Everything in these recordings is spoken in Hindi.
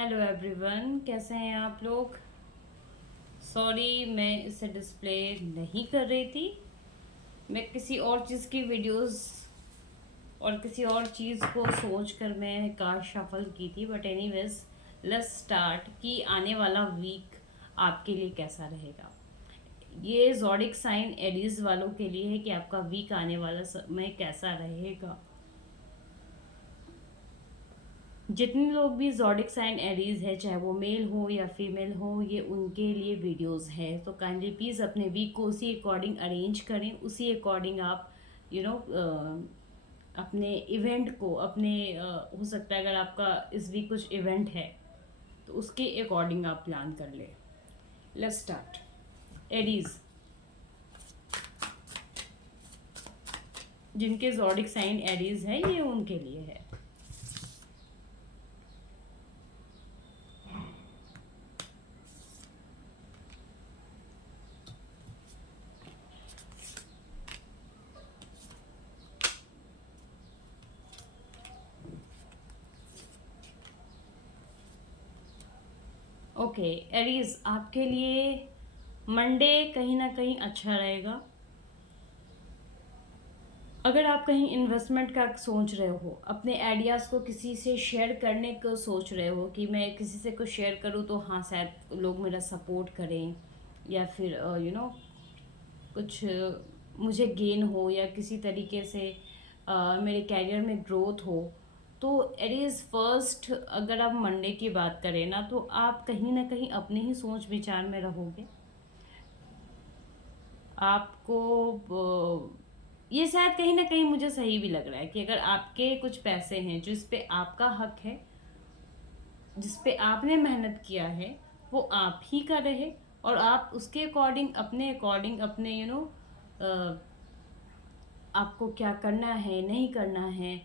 हेलो एवरीवन, कैसे हैं आप लोग। सॉरी, मैं इसे डिस्प्ले नहीं कर रही थी। मैं किसी और चीज़ की वीडियोस और किसी और चीज़ को सोच कर मैं कार शफल की थी। बट एनीवेज, लेट्स स्टार्ट कि आने वाला वीक आपके लिए कैसा रहेगा। ये ज़ोडिक साइन एरीज वालों के लिए है कि आपका वीक आने वाला समय कैसा रहेगा। जितने लोग भी ज़ोडिक साइन एरीज है, चाहे वो मेल हो या फीमेल हो, ये उनके लिए वीडियोस है। तो काइंडली प्लीज़ अपने वीक को उसी अकॉर्डिंग अरेंज करें, उसी अकॉर्डिंग आप यू नो अपने इवेंट को अपने हो सकता है अगर आपका इस वीक कुछ इवेंट है तो उसके अकॉर्डिंग आप प्लान कर ले। Let's start. एरीज, जिनके ज़ोडिक साइन एरीज है, ये उनके लिए है। ओके एरीज, आपके लिए मंडे कहीं ना कहीं अच्छा रहेगा। अगर आप कहीं इन्वेस्टमेंट का सोच रहे हो, अपने आइडियाज़ को किसी से शेयर करने को सोच रहे हो कि मैं किसी से कुछ शेयर करूँ तो हाँ शायद लोग मेरा सपोर्ट करें, या फिर कुछ मुझे गेन हो या किसी तरीके से मेरे कैरियर में ग्रोथ हो, तो इट इज़ फर्स्ट। अगर आप मंडे की बात करें ना, तो आप कहीं ना कहीं अपने ही सोच विचार में रहोगे। आपको ये शायद कहीं ना कहीं मुझे सही भी लग रहा है कि अगर आपके कुछ पैसे हैं जिस पे आपका हक है, जिस पे आपने मेहनत किया है, वो आप ही का रहे, और आप उसके अकॉर्डिंग अपने आपको क्या करना है नहीं करना है,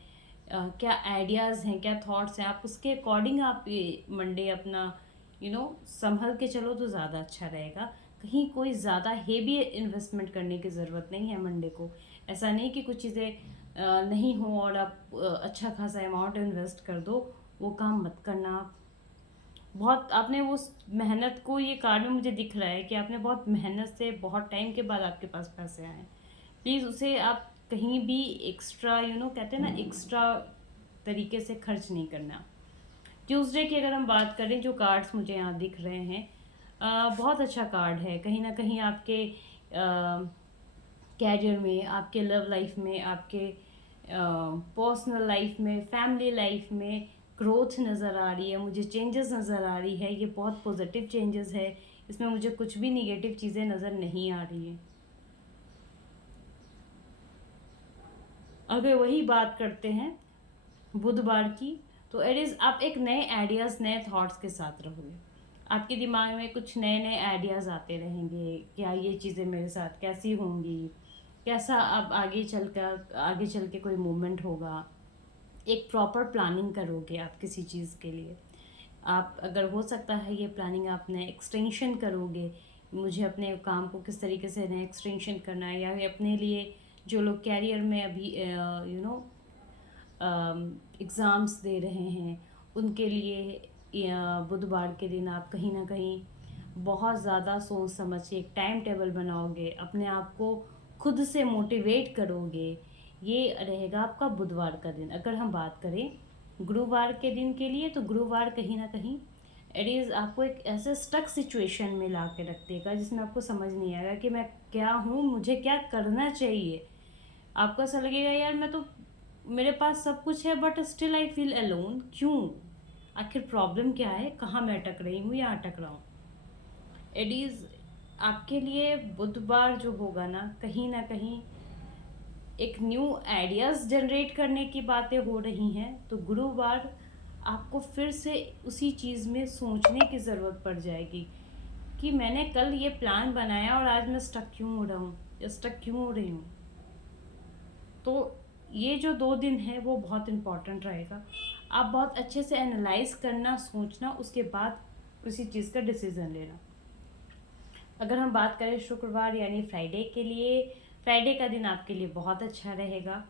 क्या आइडियाज़ हैं, क्या थॉट्स हैं, आप उसके अकॉर्डिंग आप ये मंडे अपना संभल के चलो तो ज़्यादा अच्छा रहेगा। कहीं कोई ज़्यादा हेवी इन्वेस्टमेंट करने की ज़रूरत नहीं है मंडे को। ऐसा नहीं कि कुछ चीज़ें नहीं हो और आप अच्छा खासा अमाउंट इन्वेस्ट कर दो, वो काम मत करना आप। बहुत आपने उस मेहनत को, ये कार्ड में मुझे दिख रहा है कि आपने बहुत मेहनत से बहुत टाइम के बाद आपके पास पैसे आए। प्लीज़ उसे आप कहीं भी एक्स्ट्रा कहते हैं ना, एक्स्ट्रा तरीके से खर्च नहीं करना। ट्यूसडे की अगर हम बात करें, जो कार्ड्स मुझे यहाँ दिख रहे हैं, बहुत अच्छा कार्ड है। कहीं ना कहीं आपके कैरियर में, आपके लव लाइफ में, आपके पर्सनल लाइफ में, फैमिली लाइफ में ग्रोथ नज़र आ रही है मुझे, चेंजेस नज़र आ रही है। ये बहुत पॉजिटिव चेंजेस है, इसमें मुझे कुछ भी निगेटिव चीज़ें नज़र नहीं आ रही हैं। अगर वही बात करते हैं बुधवार की, तो इट इज़ आप एक नए आइडियाज़, नए थॉट्स के साथ रहोगे। आपके दिमाग में कुछ नए नए आइडियाज़ आते रहेंगे, क्या ये चीज़ें मेरे साथ कैसी होंगी, कैसा अब आगे चल के कोई मूवमेंट होगा। एक प्रॉपर प्लानिंग करोगे आप किसी चीज़ के लिए। आप, अगर हो सकता है ये प्लानिंग आप नए एक्सटेंशन करोगे, मुझे अपने काम को किस तरीके से नए एक्सटेंशन करना है, या अपने लिए जो लोग कैरियर में अभी एग्ज़ाम्स दे रहे हैं उनके लिए, बुधवार के दिन आप कहीं ना कहीं बहुत ज़्यादा सोच समझ के एक टाइम टेबल बनाओगे, अपने आप को खुद से मोटिवेट करोगे। ये रहेगा आपका बुधवार का दिन। अगर हम बात करें गुरुवार के दिन के लिए, तो गुरुवार कहीं ना कहीं इट इज़ आपको एक ऐसे स्टक सिचुएशन में ला के रख देगा जिसमें आपको समझ नहीं आएगा कि मैं क्या हूँ, मुझे क्या करना चाहिए। आपको ऐसा लगेगा यार, मैं तो, मेरे पास सब कुछ है but still I feel alone, क्यों, आखिर प्रॉब्लम क्या है, कहाँ मैं अटक रही हूँ या अटक रहा हूँ। इट इज़ आपके लिए बुधवार जो होगा ना कहीं एक न्यू आइडियाज़ जनरेट करने की बातें हो रही हैं। तो गुरुवार आपको फिर से उसी चीज़ में सोचने की ज़रूरत पड़ जाएगी कि मैंने कल ये प्लान बनाया और आज मैं स्टक क्यों हो रहा हूँ या स्टक क्यों हो रही हूँ। तो ये जो 2 दिन है वो बहुत इम्पॉर्टेंट रहेगा। आप बहुत अच्छे से एनालाइज करना, सोचना, उसके बाद किसी चीज़ का डिसीज़न लेना। अगर हम बात करें शुक्रवार यानी फ्राइडे के लिए, फ्राइडे का दिन आपके लिए बहुत अच्छा रहेगा।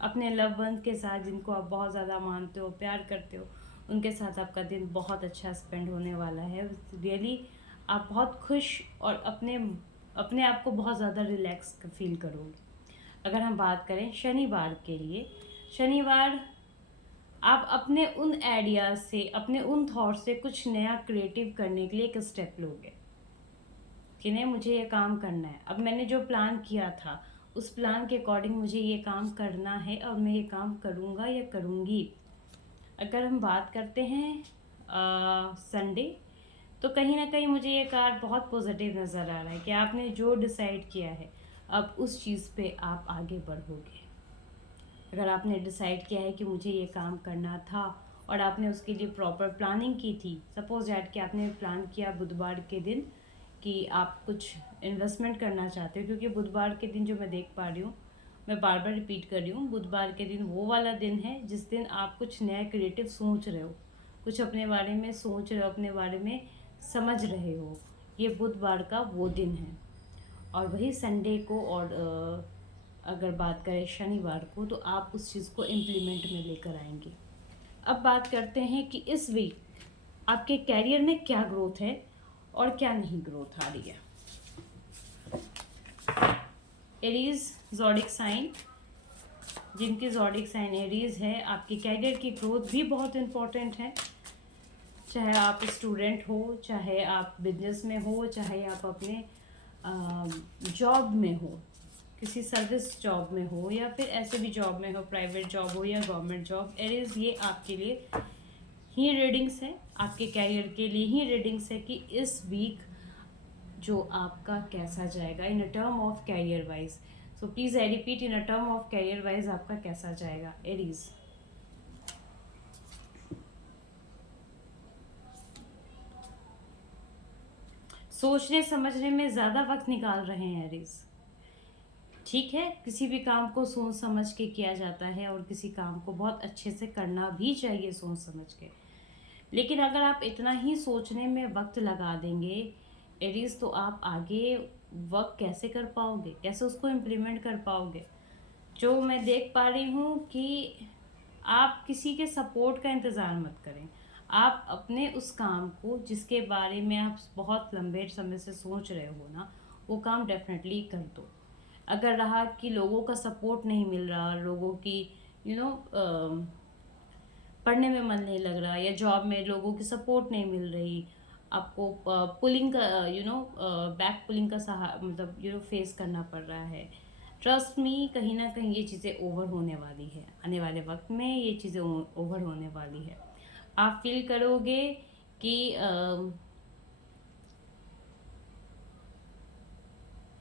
अपने लव वन के साथ, जिनको आप बहुत ज़्यादा मानते हो, प्यार करते हो, उनके साथ आपका दिन बहुत अच्छा स्पेंड होने वाला है। रियली आप बहुत खुश और अपने अपने आप को बहुत ज़्यादा रिलैक्स फील करोगे। अगर हम बात करें शनिवार के लिए, शनिवार आप अपने उन आइडियाज़ से, अपने उन थॉट से कुछ नया क्रिएटिव करने के लिए एक स्टेप लोगे कि नहीं, मुझे ये काम करना है। अब मैंने जो प्लान किया था उस प्लान के अकॉर्डिंग मुझे ये काम करना है और मैं ये काम करूँगा या करूँगी। अगर हम बात करते हैं संडे, तो कहीं ना कहीं मुझे ये कार्ड बहुत पॉजिटिव नज़र आ रहा है कि आपने जो डिसाइड किया है अब उस चीज़ पे आप आगे बढ़ोगे। अगर आपने डिसाइड किया है कि मुझे ये काम करना था और आपने उसके लिए प्रॉपर प्लानिंग की थी, सपोज दैट कि आपने प्लान किया बुधवार के दिन कि आप कुछ इन्वेस्टमेंट करना चाहते हो, क्योंकि बुधवार के दिन जो मैं देख पा रही हूँ, मैं बार बार रिपीट कर रही हूँ, बुधवार के दिन वो वाला दिन है जिस दिन आप कुछ नया क्रिएटिव सोच रहे हो, कुछ अपने बारे में सोच रहे हो, अपने बारे में समझ रहे हो। ये बुधवार का वो दिन है। और वही संडे को और अगर बात करें शनिवार को, तो आप उस चीज़ को इम्प्लीमेंट में लेकर आएंगे। अब बात करते हैं कि इस वीक आपके कैरियर में क्या ग्रोथ है और क्या नहीं ग्रोथ आ रही है। एरीज ज़ोडिक साइन, जिनकी ज़ोडिक साइन एरीज है, आपके कैरियर की ग्रोथ भी बहुत इम्पोर्टेंट है। चाहे आप स्टूडेंट हो, चाहे आप बिजनेस में हो, चाहे आप अपने जॉब में हो, किसी सर्विस जॉब में हो या फिर ऐसे भी जॉब में हो, प्राइवेट जॉब हो या गवर्नमेंट जॉब, एरीज ये आपके लिए ही रीडिंग्स है, आपके कैरियर के लिए ही रीडिंग्स है कि इस वीक जो आपका कैसा जाएगा in a term of career wise. So please I repeat, in a term of career wise आपका कैसा जाएगा एरीज। सोचने समझने में ज़्यादा वक्त निकाल रहे हैं एरीज। ठीक है, किसी भी काम को सोच समझ के किया जाता है और किसी काम को बहुत अच्छे से करना भी चाहिए सोच समझ के। लेकिन अगर आप इतना ही सोचने में वक्त लगा देंगे एरीज, तो आप आगे वर्क कैसे कर पाओगे, कैसे उसको इम्प्लीमेंट कर पाओगे। जो मैं देख पा रही हूँ कि आप किसी के सपोर्ट का इंतज़ार मत करें। आप अपने उस काम को जिसके बारे में आप बहुत लंबे समय से सोच रहे हो ना, वो काम डेफिनेटली कर दो। अगर रहा कि लोगों का सपोर्ट नहीं मिल रहा, लोगों की पढ़ने में मन नहीं लग रहा, या जॉब में लोगों की सपोर्ट नहीं मिल रही, आपको पुलिंग का बैक पुलिंग का मतलब फेस करना पड़ रहा है, ट्रस्ट मी, कहीं ना कहीं ये चीज़ें ओवर होने वाली है। आने वाले वक्त में ये चीज़ें ओवर होने वाली है। आप फील करोगे कि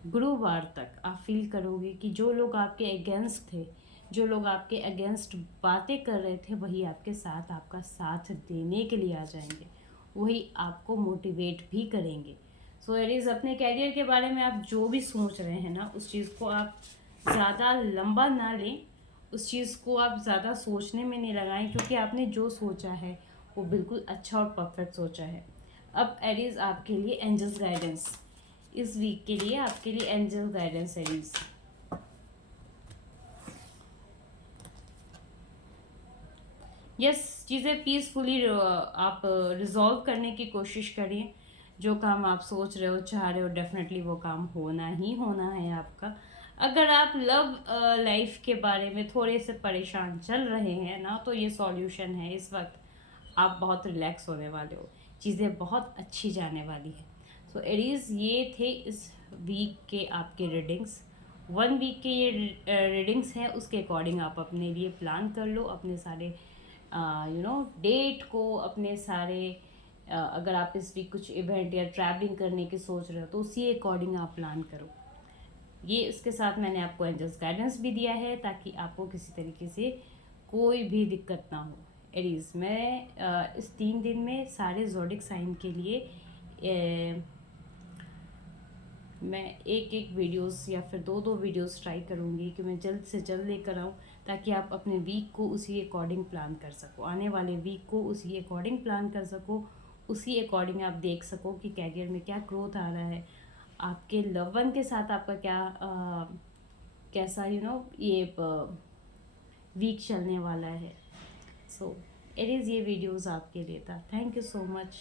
गुरुवार तक आप फील करोगे कि जो लोग आपके अगेंस्ट थे, जो लोग आपके अगेंस्ट बातें कर रहे थे, वही आपके साथ आपका साथ देने के लिए आ जाएंगे, वही आपको मोटिवेट भी करेंगे। सो एरीज, अपने कैरियर के बारे में आप जो भी सोच रहे हैं ना, उस चीज़ को आप ज़्यादा लंबा ना लें, उस चीज़ को आप ज़्यादा सोचने में नहीं लगाएं, क्योंकि आपने जो सोचा है वो बिल्कुल अच्छा और परफेक्ट सोचा है। अब एरीज, आपके लिए एंजल्स गाइडेंस, इस वीक के लिए आपके लिए एंजल गाइडेंस एरीज। यस, चीज़ें पीसफुली आप रिजॉल्व करने की कोशिश करिए। जो काम आप सोच रहे हो, चाह रहे हो, डेफिनेटली वो काम होना ही होना है आपका। अगर आप लव लाइफ के बारे में थोड़े से परेशान चल रहे हैं ना, तो ये सॉल्यूशन है। इस वक्त आप बहुत रिलैक्स होने वाले हो, चीज़ें बहुत अच्छी जाने वाली है। सो एरीज, ये थे इस वीक के आपके रीडिंग्स। 1 वीक के ये रीडिंग्स हैं, उसके अकॉर्डिंग आप अपने लिए प्लान कर लो, अपने सारे डेट को, अपने सारे अगर आप इस वीक कुछ इवेंट या ट्रैवलिंग करने की सोच रहे हो तो उसी अकॉर्डिंग आप प्लान करो। ये इसके साथ मैंने आपको एंजल्स गाइडेंस भी दिया है ताकि आपको किसी तरीके से कोई भी दिक्कत ना हो। एरीज, मैं इस 3 दिन में सारे ज़ोडिक साइन के लिए मैं एक एक वीडियोस या फिर 2 वीडियोस ट्राई करूँगी कि मैं जल्द से जल्द लेकर आऊँ, ताकि आप अपने वीक को उसी अकॉर्डिंग प्लान कर सको, आने वाले वीक को उसी अकॉर्डिंग प्लान कर सको, उसी अकॉर्डिंग आप देख सको कि कैरियर में क्या ग्रोथ आ रहा है, आपके लव वन के साथ आपका क्या कैसा ये वीक चलने वाला है। सो इट इज़ ये वीडियोस आपके लिए था। Thank you so much.